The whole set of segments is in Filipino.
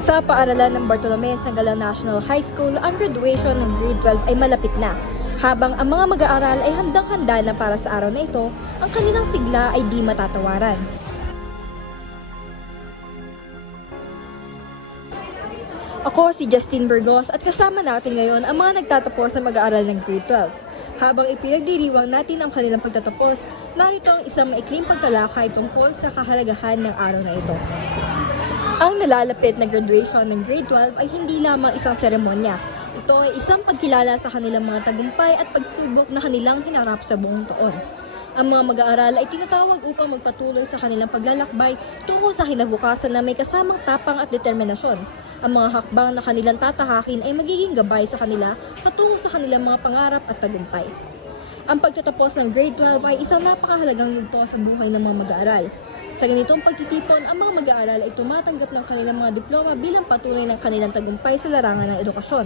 Sa paaralan ng Bartolome Sanggalang National High School, ang graduation ng grade 12 ay malapit na. Habang ang mga mag-aaral ay handang-handa na para sa araw na ito, ang kanilang sigla ay di matatawaran. Ako si Justin Burgos at kasama natin ngayon ang mga nagtatapos na mag-aaral ng grade 12. Habang ipinagdiriwang natin ang kanilang pagtatapos, narito ang isang maikling pagtalakay tungkol sa kahalagahan ng araw na ito. Ang nalalapit na graduation ng grade 12 ay hindi lamang isang seremonya. Ito ay isang pagkilala sa kanilang mga tagumpay at pagsubok na kanilang hinarap sa buong taon. Ang mga mag-aaral ay tinatawag upang magpatuloy sa kanilang paglalakbay tungo sa kinabukasan na may kasamang tapang at determinasyon. Ang mga hakbang na kanilang tatahakin ay magiging gabay sa kanila patungo sa kanilang mga pangarap at tagumpay. Ang pagtatapos ng grade 12 ay isang napakahalagang yugto sa buhay ng mga mag-aaral. Sa ganitong pagtitipon, ang mga mag-aaral ay tumatanggap ng kanilang mga diploma bilang patunay ng kanilang tagumpay sa larangan ng edukasyon.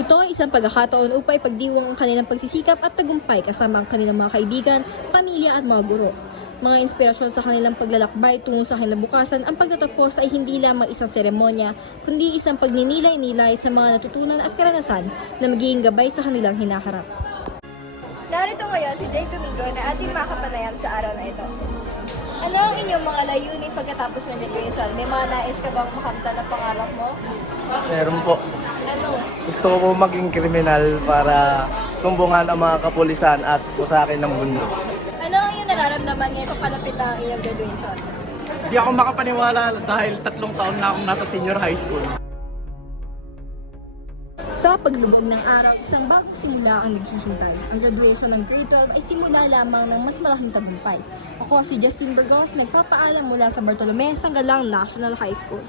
Ito ay isang pagkakataon upang ipagdiwang ang kanilang pagsisikap at tagumpay kasama ang kanilang mga kaibigan, pamilya at mga guro. Mga inspirasyon sa kanilang paglalakbay tungo sa kinabukasan, ang pagtatapos ay hindi lamang isang seremonya, kundi isang pagninilay-nilay sa mga natutunan at karanasan na magiging gabay sa kanilang hinaharap. Narito ngayon si Jake Domingo na ating makapanayam sa araw na ito. Ano ang inyong mga layunin pagkatapos ng graduation? May mga nais ka bang makamtan na pangarap mo? Meron po. Ano? Gusto ko po maging kriminal para tumbungan ang mga kapulisan at pusakin ng mundo. Ano ang iyong nararamdaman ngayon papalapit na ang iyong graduation? Hindi ako makapaniwala dahil 3 taon na akong nasa senior high school. Sa paglubog ng araw, isang bagong simula ang nagsusuntay. Ang graduation ng grade 12 ay simula lamang ng mas malaking tagumpay. Ako si Justin Burgos, nagpapaalam mula sa Bartolome Sanggalang National High School.